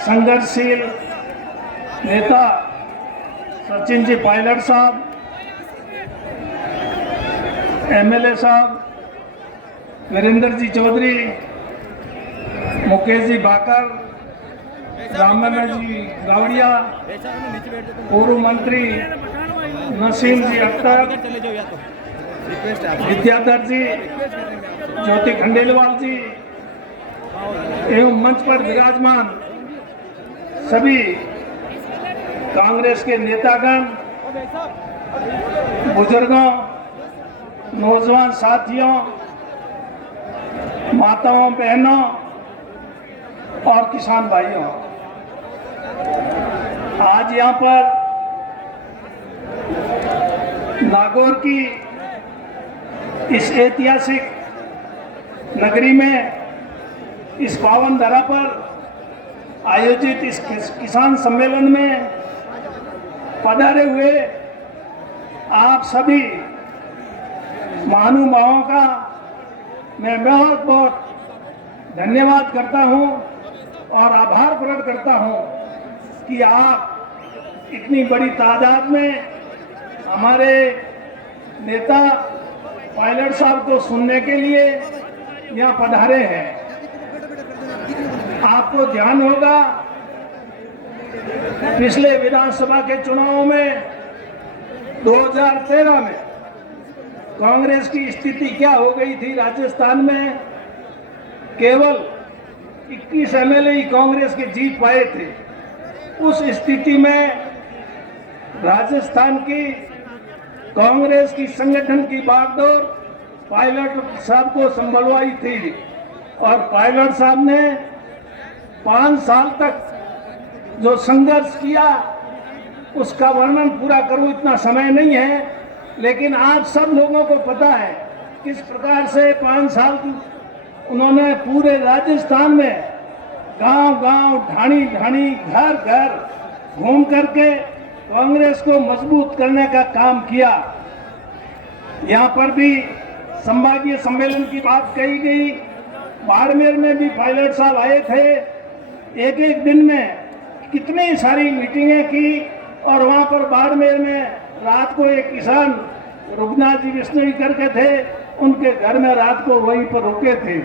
संघर्षशील नेता सचिन जी पायलट साहब, एमएलए साहब वीरेंद्र जी चौधरी, मुकेश जी बाकर, रामन जी गावड़िया, पूर्व मंत्री नसीम जी अख्तर, विद्याधर जी, ज्योति खंडेलवाल जी एवं मंच पर विराजमान सभी कांग्रेस के नेतागण, बुजुर्गों, नौजवान साथियों, माताओं बहनों और किसान भाइयों, आज यहाँ पर नागौर की इस ऐतिहासिक नगरी में इस पावन धरा पर आयोजित इस किसान सम्मेलन में पधारे हुए आप सभी महानुभावों का मैं बहुत बहुत धन्यवाद करता हूं और आभार प्रकट करता हूं कि आप इतनी बड़ी तादाद में हमारे नेता पायलट साहब को सुनने के लिए यहाँ पधारे हैं। आपको ध्यान होगा पिछले विधानसभा के चुनावों में 2013 में कांग्रेस की स्थिति क्या हो गई थी। राजस्थान में केवल 21 एमएलए ही कांग्रेस के जीत पाए थे। उस स्थिति में राजस्थान की कांग्रेस की संगठन की बागडोर पायलट साहब को संभलवाई थी और पायलट साहब ने 5 साल तक जो संघर्ष किया उसका वर्णन पूरा करूं इतना समय नहीं है, लेकिन आप सब लोगों को पता है किस प्रकार से 5 साल उन्होंने पूरे राजस्थान में गांव-गांव, ढाणी-ढाणी, घर-घर घूम करके कांग्रेस को मजबूत करने का काम किया। यहाँ पर भी संभागीय सम्मेलन की बात कही गई। बाड़मेर में भी पायलट साहब आए थे। एक एक दिन में कितनी सारी मीटिंगें की और वहाँ पर बाड़मेर में रात को एक किसान रुगनाथ जी विष्णु करके थे, उनके घर में रात को वहीं पर रुके थे।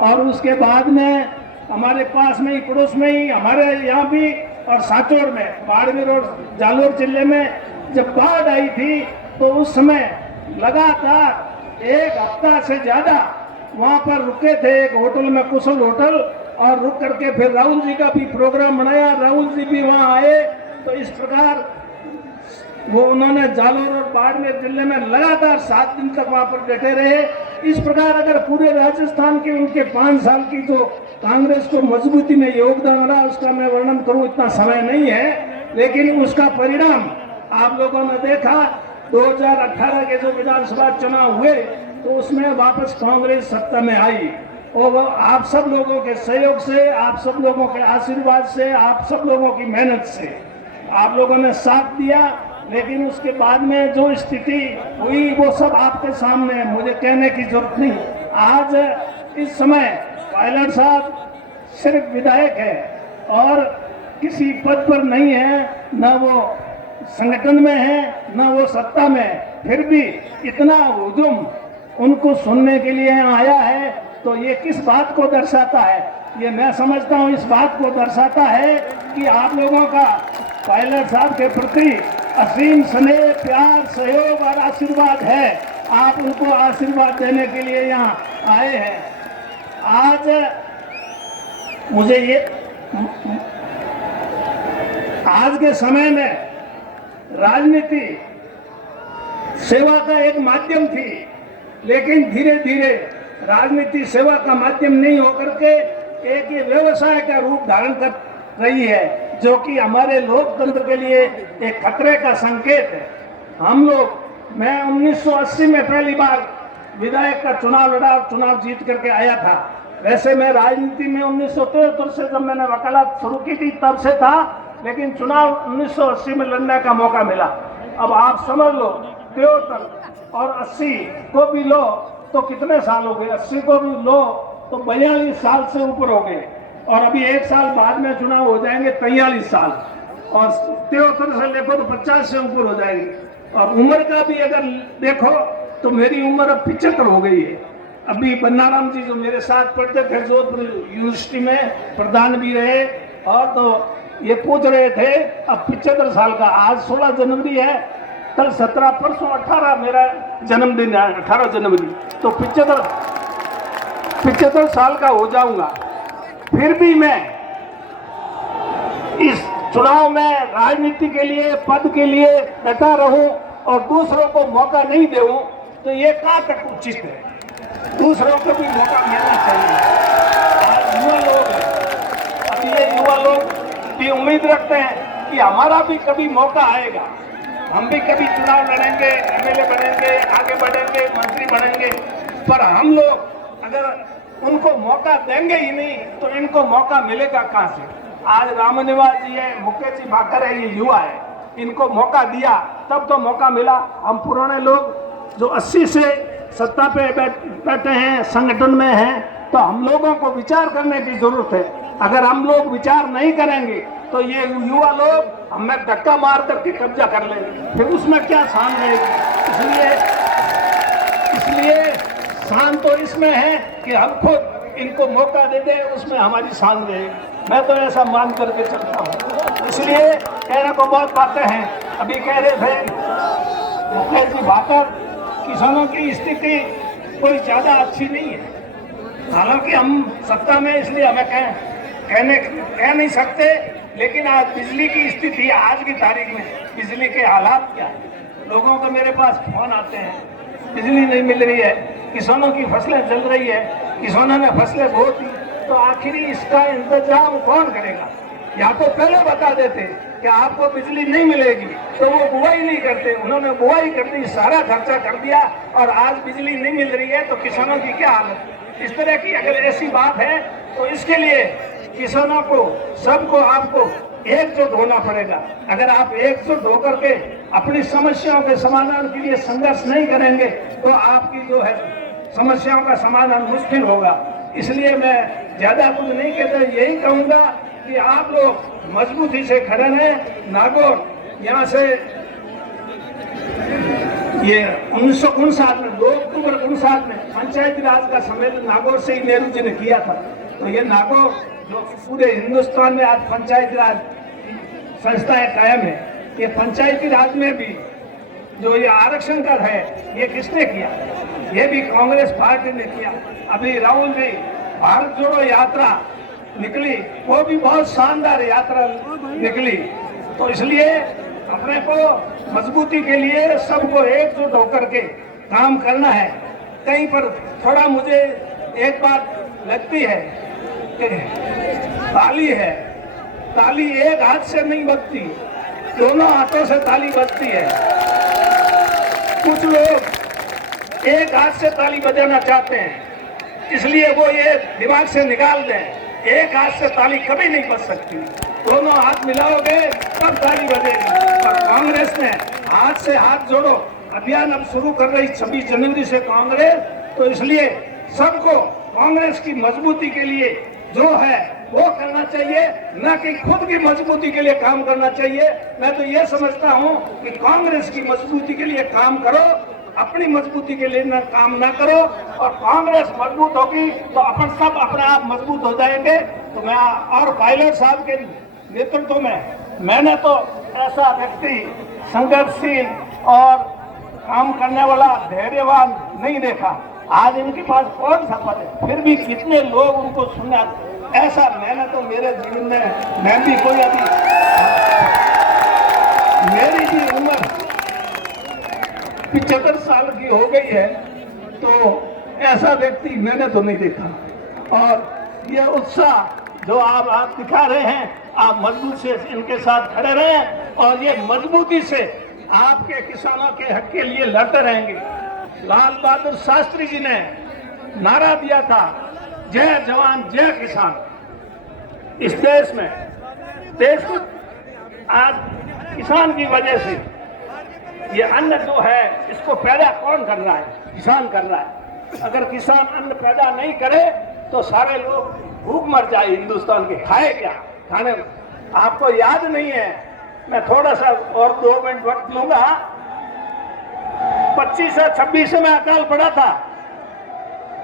और उसके बाद में हमारे पास में ही, पड़ोस में ही, हमारे यहाँ भी और सांचौर में, बाड़मेर और जालोर जिले में जब बाढ़ आई थी तो उस समय लगातार 1 हफ्ता से ज्यादा वहाँ पर रुके थे एक होटल में, कुशल होटल, और रुक करके फिर राहुल जी का भी प्रोग्राम बनाया। राहुल जी भी वहाँ आए। तो इस प्रकार वो उन्होंने जालोर और बाड़मेर जिले में लगातार 7 दिन तक वहाँ पर बैठे रहे। इस प्रकार अगर पूरे राजस्थान के उनके 5 साल की जो कांग्रेस को मजबूती में योगदान रहा उसका मैं वर्णन करूं इतना समय नहीं है, लेकिन उसका परिणाम आप लोगों ने देखा। 2018 के जो विधानसभा चुनाव हुए तो उसमें वापस कांग्रेस सत्ता में आई और वो आप सब लोगों के सहयोग से, आप सब लोगों के आशीर्वाद से, आप सब लोगों की मेहनत से आप लोगों ने साथ दिया। लेकिन उसके बाद में जो स्थिति हुई वो सब आपके सामने है, मुझे कहने की जरूरत नहीं। आज इस समय पायलट साहब सिर्फ विधायक है और किसी पद पर नहीं है, न वो संगठन में है न वो सत्ता में, फिर भी इतना हुजूम उनको सुनने के लिए आया है। तो ये किस बात को दर्शाता है? ये मैं समझता हूँ इस बात को दर्शाता है कि आप लोगों का पायलट साहब के प्रति असीम स्नेह, प्यार, सहयोग और आशीर्वाद है। आप उनको आशीर्वाद देने के लिए यहाँ आए हैं। आज मुझे ये आज के समय में राजनीति सेवा का एक माध्यम थी, लेकिन धीरे धीरे राजनीति सेवा का माध्यम नहीं होकर के एक ये व्यवसाय का रूप धारण कर रही है, जो कि हमारे लोकतंत्र के लिए एक खतरे का संकेत है। हम लोग, मैं 1980 में पहली बार विधायक का चुनाव लड़ा और चुनाव जीत करके आया था। वैसे मैं राजनीति में 1973 से जब मैंने वकालत शुरू की थी तब से था, लेकिन चुनाव 1980 में लड़ने का मौका मिला। अब आप समझ लो 73 और 80 को भी लो तो कितने साल हो गए, 80 को भी लो तो 42 साल से ऊपर हो गए। और अभी 1 साल बाद में चुनाव हो जाएंगे 43 साल, और 73 से देखो तो 50 से ऊपर हो जाएंगे। और उम्र का भी अगर देखो तो मेरी उम्र अब 75 हो गई है। अभी बन्नाराम जी जो मेरे साथ पढ़ते थे जोधपुर यूनिवर्सिटी में, प्रधान भी रहे, और तो ये पूछ रहे थे अब 75 साल का, आज 16 जनवरी है, कल 17, परसों 18 मेरा जन्मदिन है, 18 जनवरी, तो 75 साल का हो जाऊंगा। फिर भी मैं इस चुनाव में राजनीति के लिए, पद के लिए डटा रहूं और दूसरों को मौका नहीं दूं, तो ये कहाँ तक उचित है? दूसरों को भी मौका मिलना चाहिए। आज युवा लोग हैं, अब ये युवा लोग भी उम्मीद रखते हैं कि हमारा भी कभी मौका आएगा, हम भी कभी चुनाव लड़ेंगे, एमएलए बनेंगे, आगे बढ़ेंगे, मंत्री बनेंगे। पर हम लोग अगर उनको मौका देंगे ही नहीं तो इनको मौका मिलेगा कहाँ से? आज रामनिवास जी है, मुकेश जी भाकर है, ये युवा है, इनको मौका दिया तब तो मौका मिला। हम पुराने लोग जो 80 से सत्ता पे बैठे हैं, संगठन में हैं, तो हम लोगों को विचार करने की जरूरत है। अगर हम लोग विचार नहीं करेंगे तो ये युवा लोग हमें धक्का मार करके कब्जा कर लेंगे, फिर उसमें क्या शान रहेगी? इसलिए शान तो इसमें है कि हम खुद इनको मौका दे दें, उसमें हमारी शान रहेगी। मैं तो ऐसा मान करके चलता हूँ। इसलिए कहने को बहुत बातें हैं। अभी कह रहे थे मुकेश जी भाकर, किसानों की स्थिति कोई ज्यादा अच्छी नहीं है। हालांकि हम सत्ता में, इसलिए हमें कह नहीं सकते, लेकिन आज बिजली की स्थिति, आज की तारीख में बिजली के हालात क्या है? लोगों को मेरे पास फोन आते हैं, बिजली नहीं मिल रही है, किसानों की फसलें जल रही है, किसानों ने फसलें बो दी, तो आखिर इसका इंतजाम कौन करेगा? या तो पहले बता देते कि आपको बिजली नहीं मिलेगी, तो वो बुआई नहीं करते। उन्होंने बुआई कर दी, सारा खर्चा कर दिया, और आज बिजली नहीं मिल रही है तो किसानों की क्या हालत? इस तरह की अगर ऐसी बात है तो इसके लिए किसानों को, सबको, आपको एकजुट होना पड़ेगा। अगर आप एकजुट होकर के अपनी समस्याओं के समाधान के लिए संघर्ष नहीं करेंगे तो आपकी जो है समस्याओं का समाधान मुश्किल होगा। इसलिए मैं ज्यादा कुछ नहीं कहता, यही कहूंगा कि आप लोग मजबूती से खड़े रहें। नागौर यहाँ से ये 1959 में 2 अक्टूबर 1959 में पंचायती राज का सम्मेलन नागौर से ही नेहरू जी ने किया था। तो ये नागौर जो पूरे हिंदुस्तान में आज पंचायती राज संस्थाएं कायम है, ये पंचायती राज में भी जो ये आरक्षण का है, ये किसने किया? ये भी कांग्रेस पार्टी ने किया। अभी राहुल जी भारत जोड़ो यात्रा निकली, वो भी बहुत शानदार यात्रा निकली। तो इसलिए अपने को मजबूती के लिए सबको एकजुट होकर के काम करना है। कहीं पर थोड़ा मुझे एक बात लगती है कि ताली है, ताली एक हाथ से नहीं बजती, दोनों हाथों से ताली बजती है। कुछ लोग एक हाथ से ताली बजाना चाहते हैं, इसलिए वो ये दिमाग से निकाल दें, एक हाथ से ताली कभी नहीं बज सकती, दोनों हाथ मिलाओगे तब ताली बजेगी। और कांग्रेस ने हाथ से हाथ जोड़ो अभियान अब शुरू कर रही 26 जनवरी से कांग्रेस, तो इसलिए सबको कांग्रेस की मजबूती के लिए जो है वो करना चाहिए, न कि खुद की मजबूती के लिए काम करना चाहिए। मैं तो ये समझता हूँ कि कांग्रेस की मजबूती के लिए काम करो, अपनी मजबूती के लिए न काम ना करो। और कांग्रेस मजबूत होगी तो अपन सब अपने आप मजबूत हो जाएंगे। तो मैं और पायलट साहब के नेतृत्व में, मैंने तो ऐसा व्यक्ति संघर्षशील और काम करने वाला धैर्यवान नहीं देखा। आज इनके पास कौन सा पद है, फिर भी कितने लोग उनको सुना, ऐसा मैंने तो मेरे जीवन में, मैं भी कोई अभी, मेरी भी उम्र 75 साल की हो गई है, तो ऐसा व्यक्ति मैंने तो नहीं देखा। और ये उत्साह जो आप दिखा रहे हैं, आप मजबूत से इनके साथ खड़े रहें और ये मजबूती से आपके किसानों के हक के लिए लड़ते रहेंगे। लाल बहादुर शास्त्री जी ने नारा दिया था, जय जवान जय किसान। इस देश में, देश को आज किसान की वजह से ये अन्न जो है इसको पैदा कौन कर रहा है? किसान कर रहा है। अगर किसान अन्न पैदा नहीं करे तो सारे लोग भूख मर जाए हिंदुस्तान के, खाए क्या? खाने आपको याद नहीं है, मैं थोड़ा सा और 2 मिनट वक्त लूंगा। 25 से 26 में अकाल पड़ा था,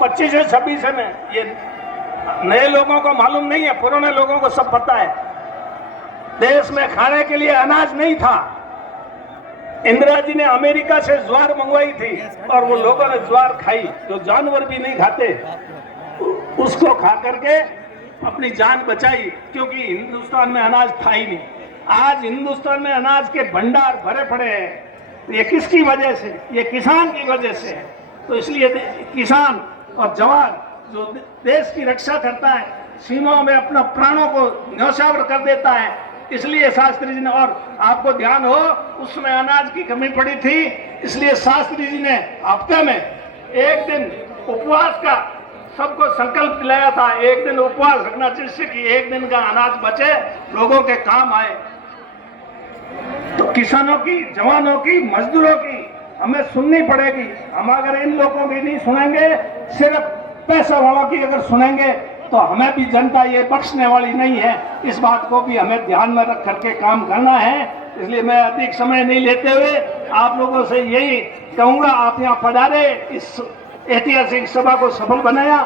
25 से 26 में। ये नए लोगों को मालूम नहीं है, पुराने लोगों को सब पता है। देश में खाने के लिए अनाज नहीं था। इंदिरा जी ने अमेरिका से ज्वार मंगवाई थी और वो लोगों ने ज्वार खाई, जो जानवर भी नहीं खाते, उसको खा करके अपनी जान बचाई, क्योंकि हिंदुस्तान में अनाज था ही नहीं। आज हिंदुस्तान में अनाज के भंडार भरे पड़े हैं। ये किसकी वजह से? ये किसान की वजह से है। तो इसलिए किसान और जवान जो देश की रक्षा करता है, सीमाओं में अपना प्राणों को न्यौछावर कर देता है, इसलिए शास्त्री जी ने, और आपको ध्यान हो उसमें अनाज की कमी पड़ी थी, इसलिए शास्त्री जी ने हफ्ते में एक दिन उपवास का सबको संकल्प दिलाया था। एक दिन उपवास रखना, जिससे कि एक दिन का अनाज बचे, लोगों के काम आए। तो किसानों की, जवानों की, मजदूरों की हमें सुननी पड़ेगी। हम अगर इन लोगों की नहीं सुनेंगे, सिर्फ पैसा वालों की अगर सुनेंगे, तो हमें भी जनता ये बख्शने वाली नहीं है। इस बात को भी हमें ध्यान में रख करके काम करना है। इसलिए मैं अधिक समय नहीं लेते हुए आप लोगों से यही कहूंगा, आप यहाँ पधारे, इस ऐतिहासिक सभा को सफल बनाया।